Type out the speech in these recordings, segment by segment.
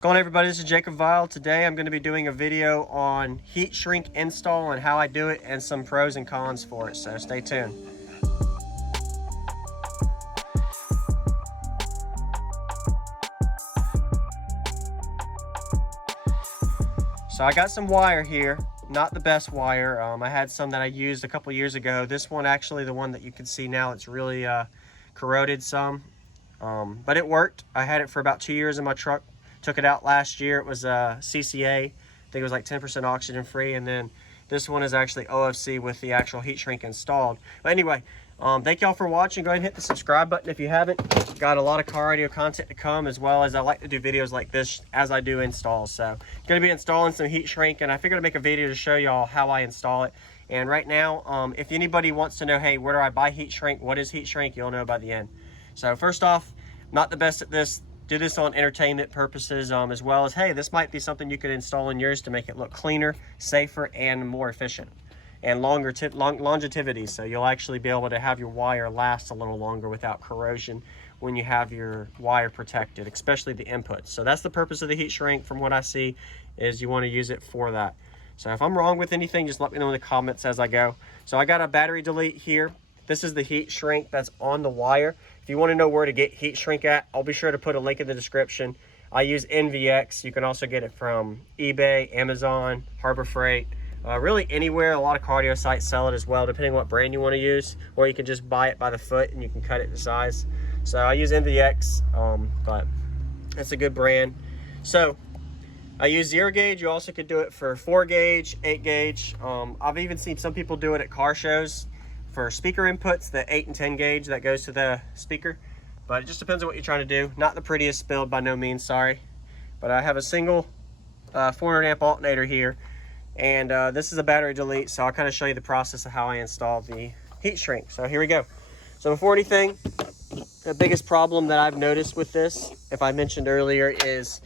Going on, everybody, this is Jacob Vile. Today I'm going to be doing a video on heat shrink install and how I do it and some pros and cons for it, so stay tuned. So I got some wire here, not the best wire. I had some that I used a couple years ago. This one, actually the one that you can see now, it's really corroded some, but it worked. I had it for about 2 years in my truck. Took it out last year. It was CCA. I think it was like 10% oxygen free. And then this one is actually OFC with the actual heat shrink installed. But anyway, thank y'all for watching. Go ahead and hit the subscribe button if you haven't. Got a lot of car radio content to come, as well as I like to do videos like this as I do installs. So going to be installing some heat shrink, and I figured I'd make a video to show y'all how I install it. And right now, if anybody wants to know, hey, where do I buy heat shrink? What is heat shrink? You'll know by the end. So first off, not the best at this. Do this on entertainment purposes, as well as, hey, this might be something you could install in yours to make it look cleaner, safer, and more efficient, and longer longevity. So you'll actually be able to have your wire last a little longer without corrosion when you have your wire protected, especially the inputs. So that's the purpose of the heat shrink, from what I see, is you want to use it for that. So if I'm wrong with anything, just let me know in the comments as I go. So I got a battery delete here. This is the heat shrink that's on the wire. If you want to know where to get heat shrink at, I'll be sure to put a link in the description. I use NVX. You can also get it from eBay, Amazon, Harbor Freight, really anywhere. A lot of cardio sites sell it as well, depending on what brand you want to use, or you can just buy it by the foot and you can cut it to size. So I use NVX, but that's a good brand. So I use 0 gauge. You also could do it for 4 gauge, 8 gauge. I've even seen some people do it at car shows for speaker inputs, the 8 and 10 gauge that goes to the speaker. But it just depends on what you're trying to do. Not the prettiest build by no means, sorry. But I have a single 400 amp alternator here, and this is a battery delete, so I'll kind of show you the process of how I install the heat shrink. So here we go. So before anything, the biggest problem that I've noticed with this, if I mentioned earlier, is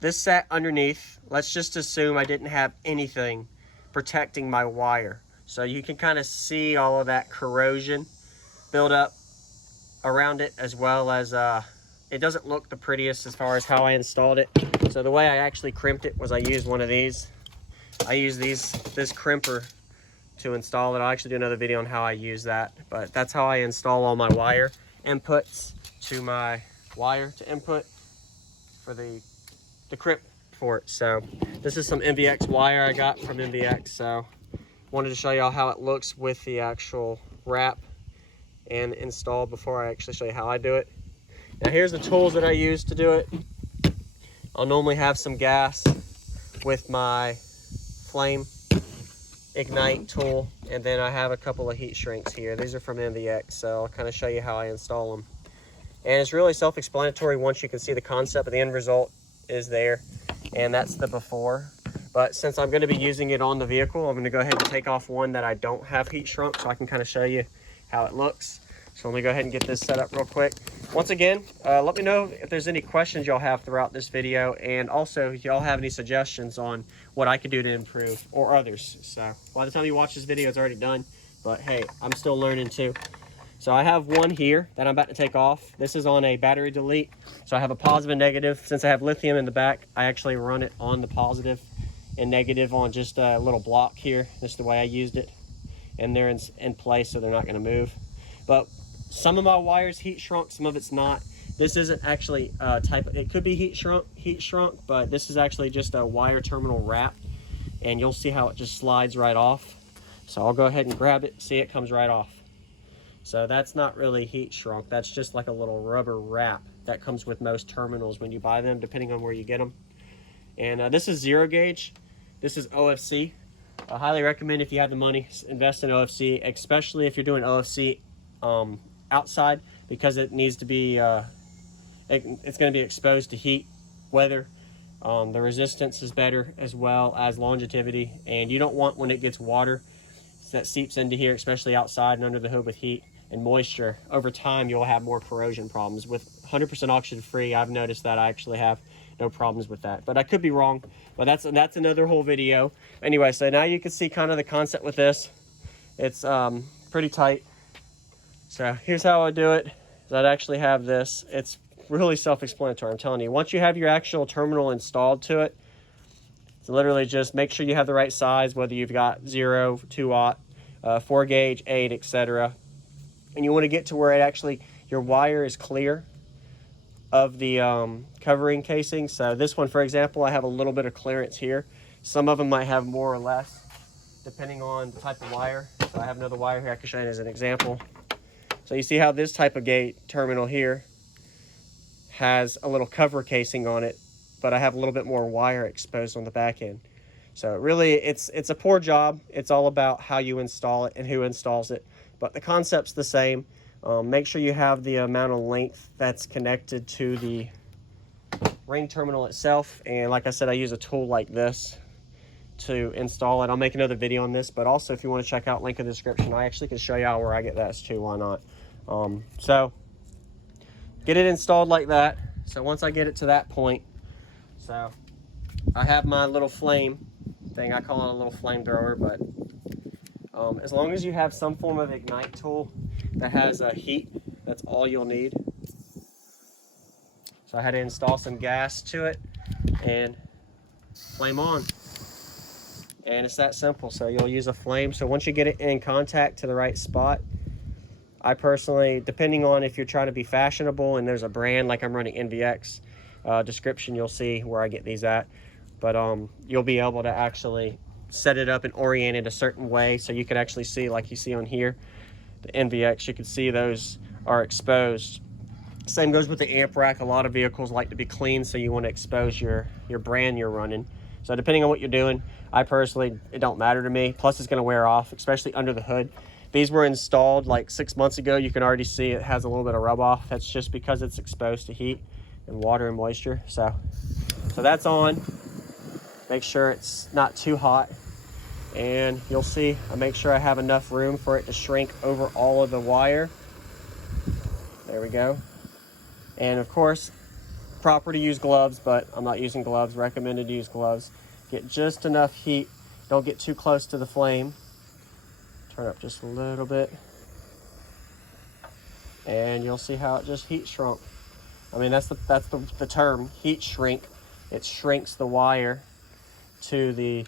this sat underneath. Let's just assume I didn't have anything protecting my wire. So you can kind of see all of that corrosion build up around it, as well as it doesn't look the prettiest as far as how I installed it. So the way I actually crimped it was I used one of these. I use this crimper to install it. I'll actually do another video on how I use that, but that's how I install all my wire inputs to my wire to input for the crimp for it. So this is some NVX wire I got from NVX. So wanted to show y'all how it looks with the actual wrap and install before I actually show you how I do it. Now here's the tools that I use to do it. I'll normally have some gas with my flame ignite tool, and then I have a couple of heat shrinks here. These are from NVX, so I'll kind of show you how I install them. And it's really self-explanatory once you can see the concept, but the end result is there, and that's the before. But since I'm going to be using it on the vehicle, I'm going to go ahead and take off one that I don't have heat shrunk, so I can kind of show you how it looks. So let me go ahead and get this set up real quick. Once again, let me know if there's any questions y'all have throughout this video, and also if y'all have any suggestions on what I could do to improve, or others. So by the time you watch this video, it's already done, but hey, I'm still learning too. So I have one here that I'm about to take off. This is on a battery delete. So I have a positive and negative. Since I have lithium in the back, I actually run it on the positive and negative on just a little block here. This is the way I used it, and they're in place, so they're not going to move. But some of my wires heat shrunk, some of it's not. This isn't actually it could be heat shrunk, but this is actually just a wire terminal wrap, and you'll see how it just slides right off. So I'll go ahead and grab it. See, it comes right off. So that's not really heat shrunk. That's just like a little rubber wrap that comes with most terminals when you buy them, depending on where you get them. And this is 0 gauge. This is OFC. I highly recommend, if you have the money, invest in OFC, especially if you're doing OFC outside, because it needs to be, it's going to be exposed to heat, weather. The resistance is better, as well as longevity. And you don't want, when it gets water that seeps into here, especially outside and under the hood with heat and moisture, over time you'll have more corrosion problems. With 100% oxygen free, I've noticed that I actually have no problems with that, but I could be wrong. But that's another whole video. Anyway, so now you can see kind of the concept with this. It's pretty tight. So here's how I do it. I'd actually have this. It's really self-explanatory, I'm telling you. Once you have your actual terminal installed to it, it's literally just make sure you have the right size, whether you've got 0, 2 watt, 4 gauge, 8, etc. And you want to get to where it actually, your wire is clear of the covering casing. So this one, for example, I have a little bit of clearance here. Some of them might have more or less, depending on the type of wire. So I have another wire here I can show you as an example. So you see how this type of gate terminal here has a little cover casing on it, but I have a little bit more wire exposed on the back end. So really, it's a poor job. It's all about how you install it and who installs it. But the concept's the same. Make sure you have the amount of length that's connected to the ring terminal itself. And like I said, I use a tool like this to install it. I'll make another video on this, but also if you want to check out, link in the description, I actually can show you where I get that too. Why not? So get it installed like that. So once I get it to that point, so I have my little flame thing. I call it a little flamethrower, but as long as you have some form of ignite tool that has heat, that's all you'll need. So I had to install some gas to it and flame on. And it's that simple. So you'll use a flame. So once you get it in contact to the right spot, I personally, depending on if you're trying to be fashionable and there's a brand, like I'm running NVX, description, you'll see where I get these at. But you'll be able to actually set it up and orient it a certain way, so you can actually see, like you see on here, the NVX, you can see those are exposed. Same goes with the amp rack. A lot of vehicles like to be clean, so you want to expose your brand you're running. So depending on what you're doing, I personally, it don't matter to me. Plus it's going to wear off, especially under the hood. These were installed like 6 months ago. You can already see it has a little bit of rub off. That's just because it's exposed to heat and water and moisture. So that's on. Make sure it's not too hot. And you'll see, I make sure I have enough room for it to shrink over all of the wire. There we go. And of course, proper to use gloves, but I'm not using gloves. Recommended to use gloves. Get just enough heat. Don't get too close to the flame. Turn up just a little bit. And you'll see how it just heat shrunk. I mean, that's the term, heat shrink. It shrinks the wire to the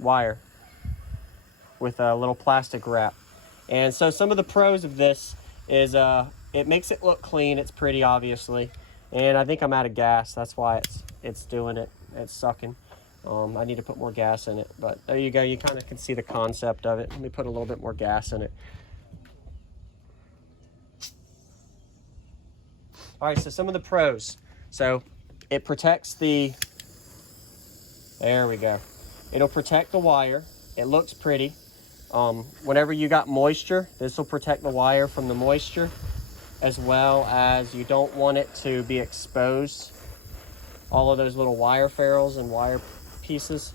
wire with a little plastic wrap. And so some of the pros of this is it makes it look clean. It's pretty, obviously. And I think I'm out of gas. That's why it's doing it. It's sucking. I need to put more gas in it. But there you go. You kind of can see the concept of it. Let me put a little bit more gas in it. All right, so some of the pros. So it protects there we go. It'll protect the wire. It looks pretty. Whenever you got moisture, this will protect the wire from the moisture, as well as you don't want it to be exposed. All of those little wire ferrules and wire pieces.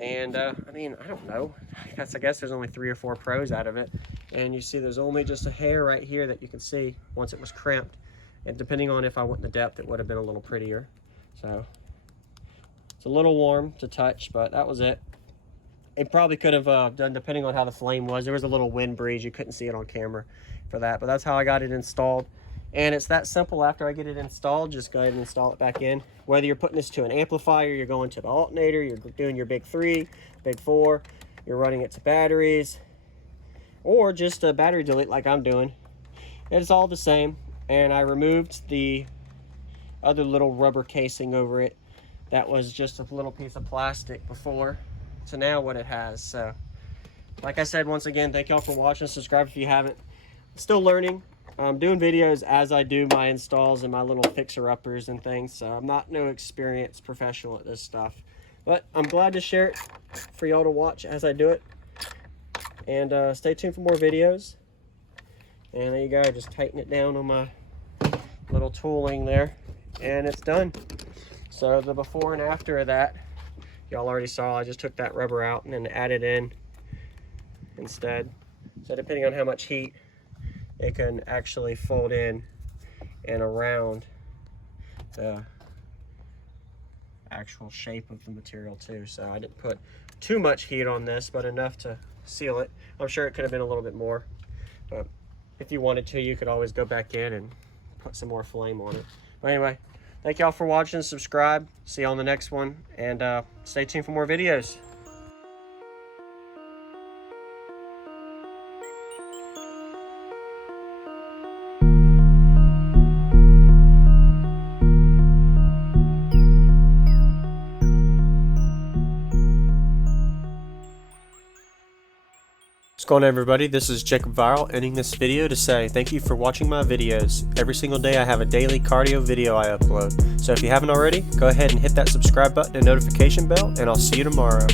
And I mean, I don't know. I guess there's only 3 or 4 pros out of it. And you see there's only just a hair right here that you can see once it was crimped. And depending on if I went in the depth, it would have been a little prettier. So it's a little warm to touch, but that was it. It probably could have done, depending on how the flame was. There was a little wind breeze. You couldn't see it on camera for that, but that's how I got it installed. And it's that simple. After I get it installed, just go ahead and install it back in. Whether you're putting this to an amplifier, you're going to the alternator, you're doing your big 3, big 4, you're running it to batteries, or just a battery delete like I'm doing. It's all the same. And I removed the other little rubber casing over it. That was just a little piece of plastic before. So now what it has. So like I said, once again, thank y'all for watching. Subscribe if you haven't. Still learning. I'm doing videos as I do my installs and my little fixer-uppers and things. So I'm not no experienced professional at this stuff. But I'm glad to share it for y'all to watch as I do it. And stay tuned for more videos. And there you go. Just tighten it down on my little tooling there. And it's done. So the before and after of that, y'all already saw. I just took that rubber out and then added in instead. So depending on how much heat, it can actually fold in and around the actual shape of the material too. So I didn't put too much heat on this, but enough to seal it. I'm sure it could have been a little bit more, but if you wanted to, you could always go back in and put some more flame on it. But anyway, thank y'all for watching. Subscribe. See you on the next one, and stay tuned for more videos. What's going on, everybody? This is Jacob Viral, ending this video to say thank you for watching my videos. Every single day I have a daily cardio video I upload. So if you haven't already, go ahead and hit that subscribe button and notification bell, and I'll see you tomorrow.